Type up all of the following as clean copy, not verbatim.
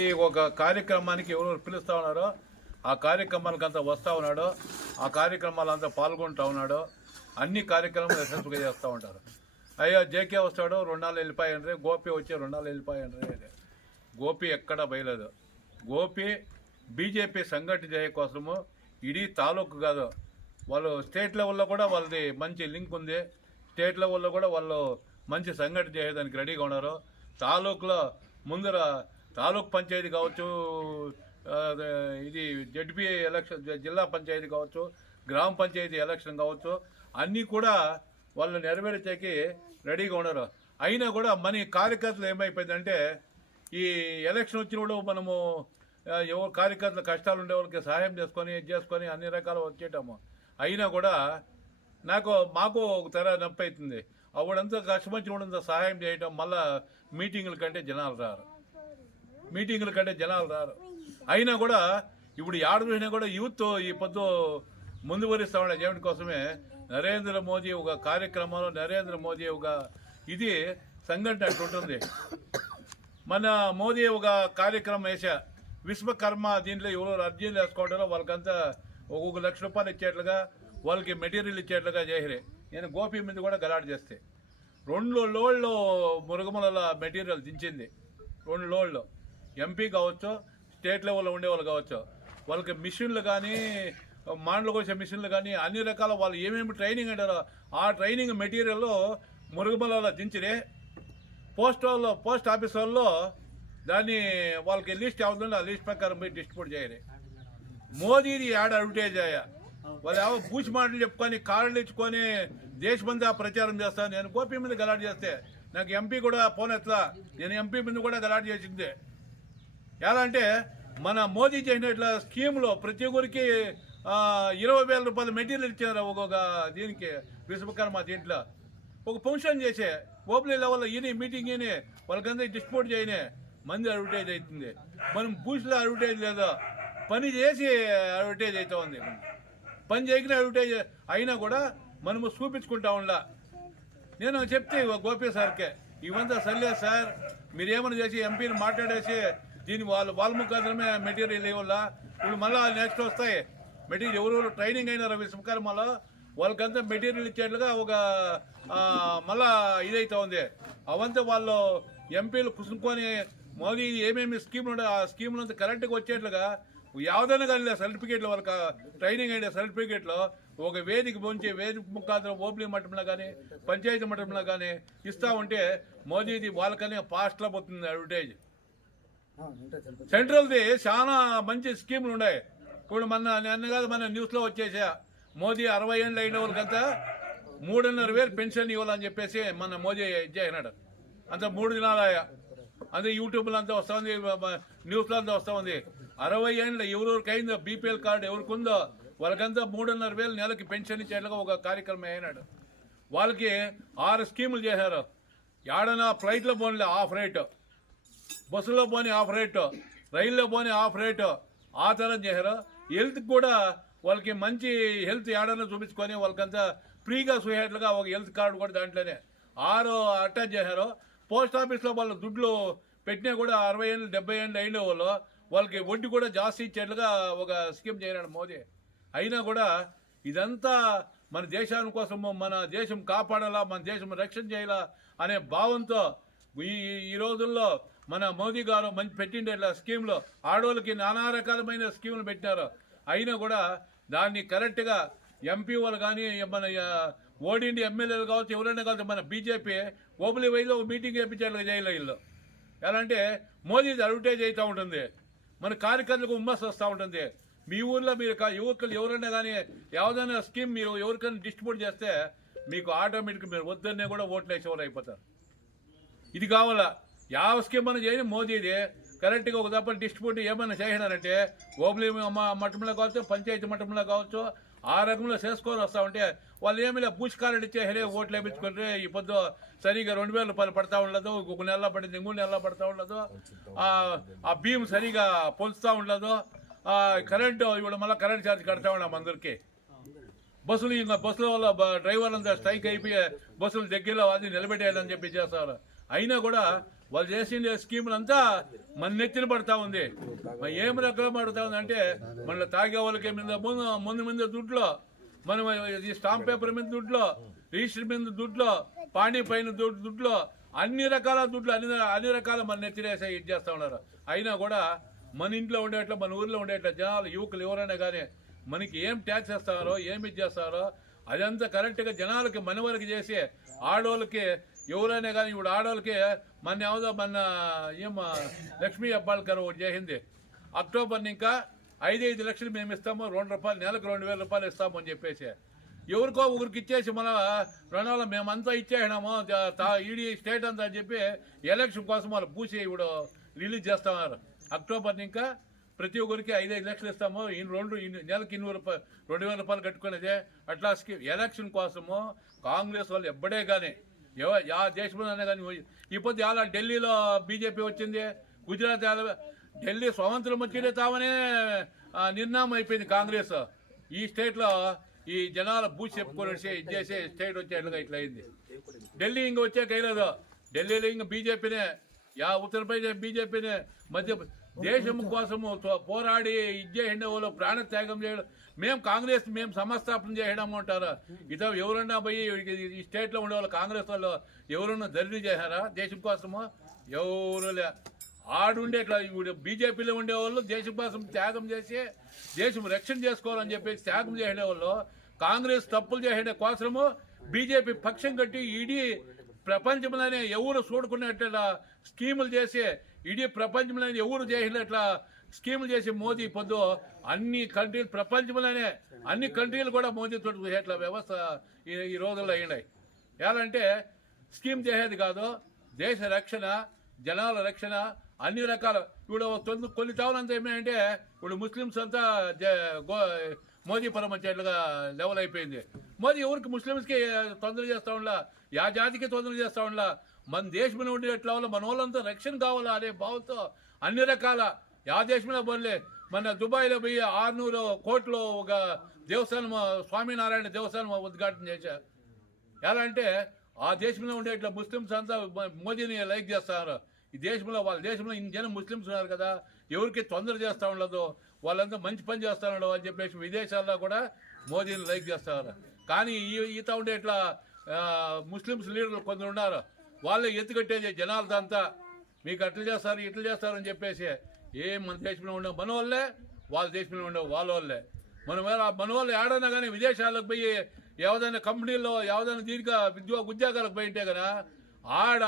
ప్రతి ఒక్క కార్యక్రమానికి ఎవరు పిలుస్తూ ఉన్నారో ఆ కార్యక్రమాలకు అంతా వస్తూ ఉన్నాడో ఆ కార్యక్రమాలు అంతా పాల్గొంటూ ఉన్నాడో అన్ని కార్యక్రమాలు యశస్సుగా చేస్తూ ఉంటారు. అయ్యో జేకే వస్తాడు 2 నాళ్ళు వెళ్ళిపోయండ్రి, గోపి వచ్చి 2 నాళ్ళు వెళ్ళిపోయండ్రి. గోపి ఎక్కడా బయలేదు. గోపి బీజేపీ సంఘటన చేయ కోసము ఇడీ తాలూకు కాదు, వాళ్ళు స్టేట్ లెవెల్లో కూడా వాళ్ళది మంచి లింక్ ఉంది. స్టేట్ లెవెల్లో కూడా వాళ్ళు మంచి సంఘటన చేయడానికి రెడీగా ఉన్నారు. తాలూకులో ముందర తాలూకు పంచాయతీ కావచ్చు, ఇది జడ్పీ ఎలక్షన్, జిల్లా పంచాయతీ కావచ్చు, గ్రామ పంచాయతీ ఎలక్షన్ కావచ్చు, అన్నీ కూడా వాళ్ళు నెరవేర్చేకి రెడీగా ఉన్నారు. అయినా కూడా మన కార్యకర్తలు ఏమైపోయిందంటే ఈ ఎలక్షన్ వచ్చినప్పుడు మనము ఎవరు కార్యకర్తలు కష్టాలు ఉండే వాళ్ళకి సహాయం చేసుకొని అన్ని రకాలు వచ్చేటాము. అయినా కూడా మాకు ఒక తెర నొప్పి అవుతుంది. అప్పుడంతా కష్టమొచ్చినంత సహాయం చేయటం, మళ్ళా మీటింగుల కంటే జనాలు రారు. అయినా కూడా ఇప్పుడు ఏడు చూసినా కూడా యూత్ ఈ పొద్దు ముందు వరిస్తా ఉండే జగన్ కోసమే నరేంద్ర మోదీ ఒక కార్యక్రమంలో నరేంద్ర మోదీ ఒక ఇది సంఘటన అట్టుంటుంది. మన మోదీ ఒక కార్యక్రమం వేసా విశ్వకర్మ, దీంట్లో ఎవరు అర్జీలు వేసుకోవడంలో వాళ్ళకంతా ఒక్కొక్క ₹1,00,000 ఇచ్చేట్లుగా వాళ్ళకి మెటీరియల్ ఇచ్చేట్లుగా చేసిరే. నేను గోపి మీద కూడా గలాట్ చేస్తే 2 లోడ్లు మురుగుమల మెటీరియల్ దించింది. 2 లోడ్లు ఎంపీ కావచ్చు, స్టేట్ లెవెల్లో ఉండేవాళ్ళు కావచ్చు, వాళ్ళకి మిషన్లు కానీ మాండ్లు కోసే మిషన్లు కానీ అన్ని రకాల వాళ్ళు ఏమేమి ట్రైనింగ్ అంటారో ఆ ట్రైనింగ్ మెటీరియల్ మురుగుమలలో దించిరే. పోస్ట్ ఆఫీస్ వాళ్ళు దాన్ని వాళ్ళకి లిస్ట్ అవుతుందో ఆ లిస్ట్ ప్రకారం పోయి డిస్ట్రిబ్యూట్ చేయరు. మోదీది యాడ్ అడ్వర్టైజ్ అయ్యా వాళ్ళు ఏవో బూచి మాటలు చెప్పుకొని కార్డులు ఇచ్చుకొని దేశమంతా ప్రచారం చేస్తాను. నేను గోపి మీద గలాట్ చేస్తే నాకు ఎంపీ కూడా ఫోన్ ఎట్లా, నేను ఎంపీ మీద కూడా గలాట్ చేసిందే. ఎలా అంటే మన మోదీ చేసిన స్కీమ్లో ప్రతి ఒక్కరికి ₹20,000 మెటీరియల్ ఇచ్చారు. ఒక్కొక్క దీనికి విశ్వకర్మ దీంట్లో ఒక ఫంక్షన్ చేసే ఓపెన్ లెవెల్లో ఈయన మీటింగ్ ఈయన వాళ్ళకంతా డిస్ట్రిబ్యూట్ చేయనే మంది అడ్వర్టైజ్ అవుతుంది. మనం బూస్ట్లో అడ్వర్టైజ్ లేదు, పని చేసి అడ్వర్టైజ్ అవుతా ఉంది. పని చేయకుండా అడ్వర్టైజ్ అయినా కూడా మనము చూపించుకుంటా ఉండా. నేను చెప్తే గోపి సార్కే ఇవంతా సర్లేదు సార్, మీరేమన్నా చేసి ఎంపీని మాట్లాడేసి దీన్ని వాళ్ళ ముఖాంతరమే మెటీరియల్ ఇవ్వాలా. ఇప్పుడు మళ్ళీ నెక్స్ట్ వస్తాయి మెటీరియల్ ఎవరు ట్రైనింగ్ అయినారు విశ్వకర్మలో వాళ్ళకంతా మెటీరియల్ ఇచ్చేట్లుగా ఒక మళ్ళా ఇదైతా ఉంది. అవంతా వాళ్ళు ఎంపీలు కుసుకొని మోదీ ఏమేమి స్కీమ్లు ఉండే ఆ స్కీమ్లు అంతా కరెక్ట్గా వచ్చేట్లుగా యావదైనా కానీ సర్టిఫికేట్లు వాళ్ళకి ట్రైనింగ్ అయిన సర్టిఫికేట్లో ఒక వేదిక పొంచి వేదిక ముఖాంతరం ఓపెనీ మట్టంలో కానీ పంచాయతీ మట్టంలో కానీ ఇస్తా ఉంటే మోదీది వాళ్ళకనే ఫాస్ట్లో పోతుంది అడ్వర్టైజ్. సెంట్రల్ది చాలా మంచి స్కీమ్లు ఉన్నాయి. ఇప్పుడు నిన్న కాదు మన న్యూస్లో వచ్చేసా మోదీ 60 ఏళ్ళు అయిన వాళ్ళకంతా 3,500 పెన్షన్ ఇవ్వాలని చెప్పేసి మన మోదీ ఇచ్చేసినాడు. అంత 3 దినాలు అంతే యూట్యూబ్లో అంతా వస్తూ ఉంది, న్యూస్లో అంతా వస్తూ ఉంది. 60 ఏళ్ళు ఎవరెవరికి అయిందో బీపీఎల్ కార్డు ఎవరికి ఉందో వాళ్ళకంతా 3,500 నెలకి పెన్షన్ ఇచ్చేట్లుగా ఒక కార్యక్రమం అయినాడు. వాళ్ళకి 6 స్కీములు చేశారు. ఏడైనా ఫ్లైట్లో పోనీ ఆఫ్ రేటు, బస్సులో పోనీ ఆఫ్ రేటు, రైల్లో పోనీ ఆఫ్ రేటు, ఆ తరం చేశారు. హెల్త్కి కూడా వాళ్ళకి మంచి హెల్త్ ఏడన్నా చూపించుకొని వాళ్ళకంతా ఫ్రీగా చూసేట్లుగా ఒక హెల్త్ కార్డు కూడా దాంట్లోనే 6 అటాచ్ చేశారు. పోస్ట్ ఆఫీస్లో వాళ్ళు దుడ్లు పెట్టినా కూడా 60 ఏళ్ళు 70 ఏళ్ళు అయిన వాళ్ళకి వడ్డీ కూడా జాస్తి ఇచ్చేట్లుగా ఒక స్కీమ్ చేయనాడు మోదీ. అయినా కూడా ఇదంతా మన దేశాని కోసము, మన దేశం కాపాడాలా, మన దేశం రక్షణ చేయాలా అనే భావంతో ఈ రోజుల్లో మన మోదీ గారు మంచి పెట్టిండే స్కీమ్లో ఆడవాళ్ళకి నానా రకాలమైన స్కీములు పెట్టినారు. అయినా కూడా దాన్ని కరెక్ట్గా ఎంపీ వాళ్ళు కానీ మన ఓడిండి ఎమ్మెల్యేలు కావచ్చు ఎవరైనా కావచ్చు మన బీజేపీ ఓపెన్ వైలో మీటింగ్ చేయించాలి చేయాలి. వీళ్ళు ఎలా అంటే మోదీ అడ్వర్టైజ్ అవుతూ ఉంటుంది, మన కార్యకర్తలకు ఉమ్మస్ వస్తూ ఉంటుంది. మీ ఊర్లో మీరు యువకులు ఎవరైనా కానీ ఏదైనా స్కీమ్ మీరు ఎవరికైనా డిస్ట్రిబ్యూట్ చేస్తే మీకు ఆటోమేటిక్ మీరు వద్దనే కూడా ఓట్లు వేసేవాళ్ళు అయిపోతారు. ఇది కావాలా ಯಾವ స్కీమ్ అని చేయని మోదీది కరెక్ట్గా ఒక తప్ప డిస్ట్రిబ్యూట్ ఏమైనా చేసినారంటే ఓబ్లీ మట్టంలో కావచ్చు, పంచాయతీ మట్టంలో కావచ్చు, ఆ రకంలో చేసుకొని వస్తూ ఉంటే వాళ్ళు ఏమి పూచికారెడ్డి ఇచ్చేసరే ఓట్లు వేయించుకుంటే ఈ పొద్దు సరిగా 2,000 పడతా ఉండదు, ఒక నెలలో పడింది, 3 నెలలో పడతా ఉండదు, ఆ బియ్యం సరిగా పొలుస్తూ ఉండదు, కరెంటు ఇప్పుడు మళ్ళీ కరెంట్ ఛార్జ్ కడతా ఉన్నాం అందరికీ. బస్సులు ఇంకా బస్సుల వల్ల డ్రైవర్లంతా స్ట్రైక్ అయిపోయి బస్సులు దగ్గరలో అది నిలబెట్టేయాలని చెప్పి చేస్తారు. అయినా కూడా వాళ్ళు చేసిన స్కీములు అంతా మన నెత్తిన పడతా ఉంది. మరి ఏం రకాలు పడుతా ఉంది అంటే మన తాగే వాళ్ళకి ముందు దుడ్లో, మనం ఈ స్టాంప్ పేపర్ మీద దుడ్లో, రిజిస్టర్ మీద దుడ్లో, పానీ పైన దుడ్లో, అన్ని రకాల దుడ్లు అన్ని రకాల మన నెత్తినేసే ఇది చేస్తా ఉన్నారు. అయినా కూడా మన ఇంట్లో ఉండేట్లా, మన ఊర్లో ఉండేట్లా జనాలు యువకులు ఎవరైనా కానీ మనకి ఏం ట్యాక్స్ వేస్తారో ఏమి ఇది చేస్తారో అదంతా కరెక్ట్గా జనాలకి మన వరకు చేసి ఆడవాళ్ళకి ఎవరైనా కానీ ఇప్పుడు ఆడవాళ్ళకి మన లక్ష్మీ అబ్బాల్కర్ ఒకటి చేసింది. అక్టోబర్ ఇంకా 5 లక్షలు మేము ఇస్తాము, ₹2 నెలకు 2,000 రూపాయలు ఇస్తాము అని చెప్పేసి ఎవరికో ఊరికి ఇచ్చేసి మన రణాలు మేమంతా ఇచ్చేసినాము ఈడీ స్టేట్ అంతా అని చెప్పి ఎలక్షన్ కోసం వాళ్ళు పూసి ఇప్పుడు రిలీజ్ చేస్తున్నారు. అక్టోబర్ ఇంకా ప్రతి ఒక్కరికి 5 లక్షలు ఇస్తాము, నెలకి 2,000 రూపాయలు కట్టుకునేదే అట్లా ఎలక్షన్ కోసము కాంగ్రెస్ వాళ్ళు ఎప్పుడే కానీ యా దేశంలోనే కానీ ఇప్పుడు ఇలా ఢిల్లీలో బీజేపీ వచ్చింది, గుజరాత్ ఢిల్లీ స్వాతంత్రం వచ్చిందే తామనే నిర్ణయం అయిపోయింది కాంగ్రెస్. ఈ స్టేట్లో ఈ జనాల బూసి చెప్పుకొని ఇది చేసే స్టేట్ వచ్చేట్లుగా ఇట్లా అయింది. ఢిల్లీ ఇంక వచ్చాక అయినదో ఢిల్లీలో ఇంక బీజేపీనే, ఉత్తరప్రదేశ్ బీజేపీనే. మధ్య దేశం కోసము పోరాడి ఇది చేసిన వాళ్ళు ప్రాణత్యాగం చేయడం, మేము కాంగ్రెస్ మేము సంస్థాపన చేయడం అంటారు. ఇదో ఎవరన్నా పోయి ఈ స్టేట్లో ఉండే వాళ్ళు కాంగ్రెస్ వాళ్ళు ఎవరన్నా ధరణి చేశారా దేశం కోసము? ఎవరు లే. ఆడుండేట్లా ఇప్పుడు బీజేపీలో ఉండేవాళ్ళు దేశం కోసం త్యాగం చేసి దేశం రక్షణ చేసుకోవాలని చెప్పేసి త్యాగం చేసే వాళ్ళు కాంగ్రెస్ తప్పులు చేసే కోసము బీజేపీ పక్షం కట్టి ఇడీ ప్రపంచంలోనే ఎవరు చూడుకునేట్లా స్కీములు చేసి ఇడీ ప్రపంచంలోనే ఎవరు చేసినట్లా స్కీములు చేసి మోదీ పొద్దు అన్ని కంట్రీలు ప్రపంచంలోనే అన్ని కంట్రీలు కూడా మోదీ తోటి చేసేట్ల వ్యవస్థ ఈ రోజుల్లో అయినాయి. ఎలా అంటే స్కీమ్ చేసేది కాదు, దేశ రక్షణ, జనాల రక్షణ, అన్ని రకాల. ఇప్పుడు కొన్ని తావులంతా ఏమంటే ఇప్పుడు ముస్లిమ్స్ అంతా మోదీ పరం వచ్చేట్లుగా లెవెల్ అయిపోయింది. మోదీ ఎవరికి ముస్లిమ్స్కి తొందర చేస్తా ఉండా, యా జాతికి తొందర చేస్తా ఉండా, మన దేశంలో ఉండేట్లా వల్ల మన వాళ్ళంతా రక్షణ కావాలా అనే భావంతో అన్ని రకాల యా దేశంలో పోలే. మన దుబాయ్లో పోయి 600 కోట్లు ఒక దేవస్థానం, స్వామినారాయణ దేవస్థానం ఉద్ఘాటన చేశారు. ఎలా అంటే ఆ దేశంలో ఉండేట్లా ముస్లిమ్స్ అంతా మోదీని లైక్ చేస్తారు. ఈ దేశంలో వాళ్ళ దేశంలో ఇన్ని జనం ముస్లిమ్స్ ఉన్నారు కదా, ఎవరికి తొందర చేస్తూ ఉండదు, వాళ్ళంతా మంచి పని చేస్తూ ఉండదు అని చెప్పేసి విదేశాల్లో కూడా మోదీని లైక్ చేస్తారు. కానీ ఈత ఉండే ఇట్లా ముస్లిమ్స్ లీడర్లు కొందరు ఉన్నారు, వాళ్ళే ఎత్తుకట్టేది జనాలదంతా మీకు అట్లా చేస్తారు ఇట్లా చేస్తారు అని చెప్పేసి. మన దేశంలో ఉండవు మన వాళ్ళే, వాళ్ళ దేశంలో ఉండవు వాళ్ళ వాళ్ళే. మన వాళ్ళు ఏడైనా కానీ విదేశాలకు పోయి ఏదైనా కంపెనీల్లో ఏదైనా దీనికి ఉద్యోగాలకు పోయింటే కదా ఆడ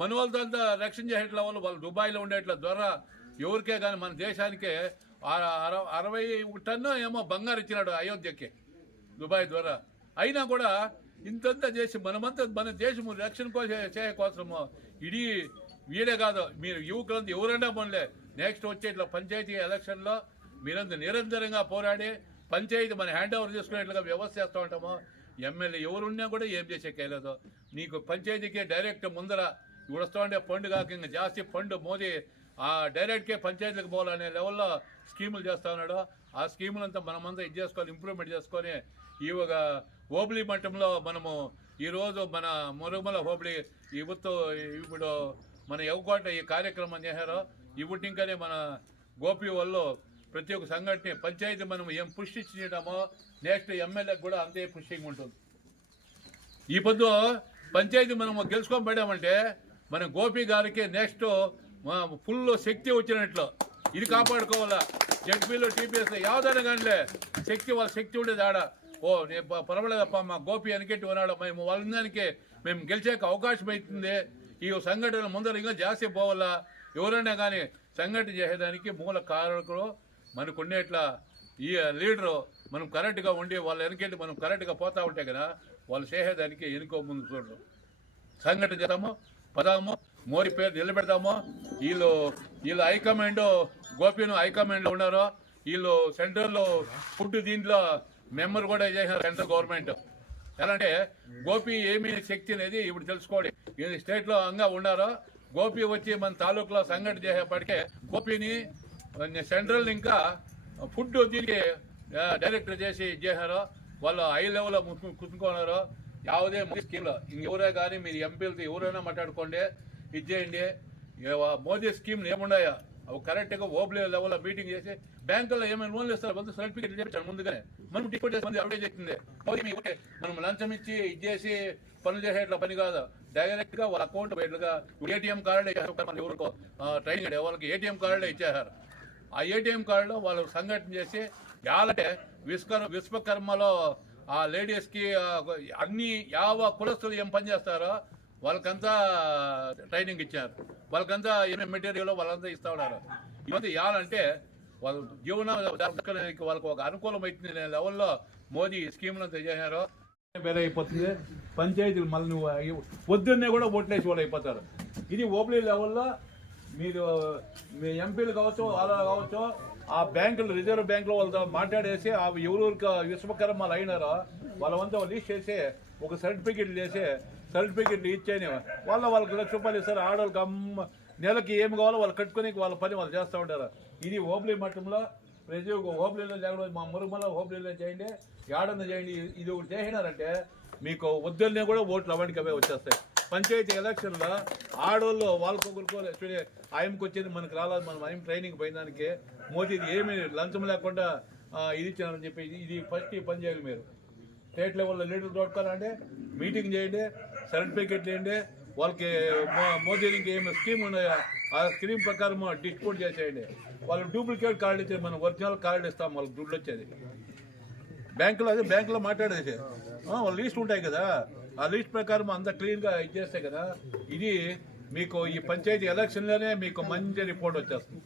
మన వాళ్ళతో రక్షణ చేసేట్ల వాళ్ళు దుబాయ్లో ఉండేట్ల ద్వారా ఎవరికే కానీ మన దేశానికే 60 టన్ను ఏమో బంగారు ఇచ్చినాడు అయోధ్యకి దుబాయ్ ద్వారా. అయినా కూడా ఇంతంతా చేసి మనమంతా మన దేశము రక్షణ కోసము ఇడీ వీడే కాదు, మీరు యువకులంతా ఎవరైనా పనులే నెక్స్ట్ వచ్చేట్లా పంచాయతీ ఎలక్షన్లో మీరంతా నిరంతరంగా పోరాడి పంచాయతీ మన హ్యాండ్ ఓవర్ చేసుకునేట్లుగా వ్యవస్థ చేస్తూ ఉంటాము. ఎమ్మెల్యే ఎవరున్నా కూడా ఏం చేసేకేలేదు. నీకు పంచాయతీకే డైరెక్ట్ ముందర ఇప్పుడు వస్తూ ఉండే ఫండ్ కాక ఇంకా జాస్తి ఫండ్ మోదీ డైరెక్ట్కే పంచాయతీలకు పోవాలనే లెవెల్లో స్కీములు చేస్తూ ఉన్నాడు. ఆ స్కీములంతా మనమంతా ఇది చేసుకోవాలి, ఇంప్రూవ్మెంట్ చేసుకొని ఈ ఒక హోబళీ మట్టంలో మనము ఈరోజు మన మురుగుమల హోబళీ ఇప్పుడు మన ఎవ్వకోట ఈ కార్యక్రమం చేశారో ఇప్పుడు ఇంకానే మన గోపి వాళ్ళు ప్రతి ఒక్క సంఘటన పంచాయతీ మనం ఏం పుష్ ఇచ్చినామో నెక్స్ట్ ఎమ్మెల్యేకి కూడా అంతే పుషింగ్ ఉంటుంది. ఈ పొద్దు పంచాయతీ మనం గెలుచుకొని పడామంటే మన గోపి గారికి నెక్స్ట్ ఫుల్ శక్తి వచ్చినట్లు ఇది కాపాడుకోవాలా. జడ్పీలో టీపీఎస్ యావదైనా కానిలే శక్తి వాళ్ళ శక్తి ఉండేది ఆడ. నేను పర్వాలేదప్ప మా గోపి అనికెట్టి ఉన్నాడు, మేము వాళ్ళకి మేము గెలిచాక అవకాశం అవుతుంది. ఈ సంఘటన ముందర ఇంకా జాస్తి పోవాలా. ఎవరైనా కానీ సంఘటన చేసేదానికి మూల కారకులు మనకు ఉండేట్లా ఈ లీడరు మనం కరెక్ట్గా ఉండి వాళ్ళ వెనకెళ్ళి మనం కరెక్ట్గా పోతా ఉంటే కదా వాళ్ళు చేసేదానికి ఎనుకో ముందు చూడరు. సంఘటన చేద్దాము పదాము మోడీ పేరు నిలబెడతాము. వీళ్ళు హైకమాండ్ గోపిను హైకమాండ్లో ఉన్నారు. వీళ్ళు సెంట్రల్లో ఫుడ్ దీంట్లో మెంబర్ కూడా చేశారు సెంట్రల్ గవర్నమెంట్. ఎలా అంటే గోపి ఏమి శక్తి అనేది ఇప్పుడు తెలుసుకోండి. ఈ స్టేట్లో అంగా ఉన్నారో గోపి వచ్చి మన తాలూకులో సంఘటన చేసేప్పటికే గోపిని సెంట్రల్ ఇంకా ఫుడ్ దీనికి డైరెక్టర్ చేసి చేశారు. వాళ్ళు హై లెవెల్లో కూర్చుకున్నారు. ಯಾವುದೇ ಸ್ಕೀಮ್ ఎవరే కానీ మీరు ఎంపీలతో ఎవరైనా మాట్లాడుకోండి ఇది చేయండి. మోదీ స్కీమ్లు ఏమున్నాయా అవి కరెక్ట్గా ఓబ్లీ లెవెల్లో మీటింగ్ చేసి బ్యాంకుల్లో ఏమైనా లోన్లు ఇస్తారు బదులు సర్టిఫికేట్ చేయించాను ముందుగానే మనం డిపోట్ చేసి మంది అప్డేట్ చేస్తుంది మోదీ మీకు మనం లంచం ఇచ్చి ఇది చేసి పనులు చేసేట్లా పని కాదు డైరెక్ట్గా వాళ్ళ అకౌంట్ బయటగా ఏటీఎం కార్డే ఇచ్చేసారు ఎవరికో ట్రైనింగ్ వాళ్ళకి ఏటీఎం కార్డే ఇచ్చేసారు ఆ ఏటీఎం కార్డులో వాళ్ళు సంఘటన చేసి యాలంటే విశ్వకర్మలో ఆ లేడీస్కి అన్ని యావ కులస్తులు ఏం పని చేస్తారో వాళ్ళకంతా ట్రైనింగ్ ఇచ్చారు వాళ్ళకంతా ఏమేమి మెటీరియల్ వాళ్ళంతా ఇస్తా ఉన్నారు ఇవన్నీ యాలంటే వాళ్ళు జీవన వాళ్ళకి ఒక అనుకూలమైతుంది లెవెల్లో మోదీ స్కీములంతా చేశారు వేరే అయిపోతుంది పంచాయతీలు మళ్ళీ నువ్వు పొద్దున్నే కూడా ఓట్లేసి వాళ్ళు అయిపోతారు ఇది ఓబ్లీ లెవెల్లో మీరు మీ ఎంపీలు కావచ్చు వాళ్ళ కావచ్చు ఆ బ్యాంకులు రిజర్వ్ బ్యాంకులో వాళ్ళతో మాట్లాడేసి ఆ ఎవరికి విశ్వకర్మలు అయినారో వాళ్ళంతా లిస్ట్ చేసి ఒక సర్టిఫికెట్లు చేసి సర్టిఫికెట్లు ఇచ్చేనే వాళ్ళకి ₹1,00,000 ఇస్తారు ఆడవాళ్ళకి నెలకి ఏమి కావాలో వాళ్ళు కట్టుకుని వాళ్ళ పని వాళ్ళు చేస్తూ ఉంటారు ఇది ఓబ్లీ మట్టంలో ప్రతి ఒక్క ఓబ్లీలో లేకపోతే మా మురుగుమల ఓబ్లీలో చేయండి ఏడన్న చేయండి ఇది ఒకటి చేసినారంటే మీకు వద్దులనే కూడా ఓట్లు అవ్వడానికి అవే వచ్చేస్తాయి పంచాయతీ ఎలక్షన్లో ఆడవాళ్ళు వాళ్ళకొకరికి ఆయనకి వచ్చేది మనకు రాలేదు మనం ఆయన ట్రైనింగ్ పోయినానికి మోదీది ఏమి లంచం లేకుండా ఇది ఇచ్చారని చెప్పి ఇది ఫస్ట్ ఈ పని చేయాలి మీరు స్టేట్ లెవెల్లో లీడర్ తోడుకోవాలంటే మీటింగ్ చేయండి సర్టిఫికేట్ చేయండి వాళ్ళకి మోదీకి ఏమి స్కీమ్ ఉన్నాయో ఆ స్కీమ్ ప్రకారం డిస్ట్రిబ్యూట్ చేసేయండి వాళ్ళు డూప్లికేట్ కార్డు ఇచ్చి మనం ఒరిజినల్ కార్డు ఇస్తాం వాళ్ళకి దుడ్డు వచ్చేది బ్యాంకులో మాట్లాడేసి వాళ్ళ లిస్ట్ ఉంటాయి కదా ఆ లిస్ట్ ప్రకారం అంతా క్లీన్గా ఇచ్చేస్తే కదా ఇది మీకు ఈ పంచాయతీ ఎలక్షన్లోనే మీకు మంచి రిపోర్ట్ వచ్చేస్తుంది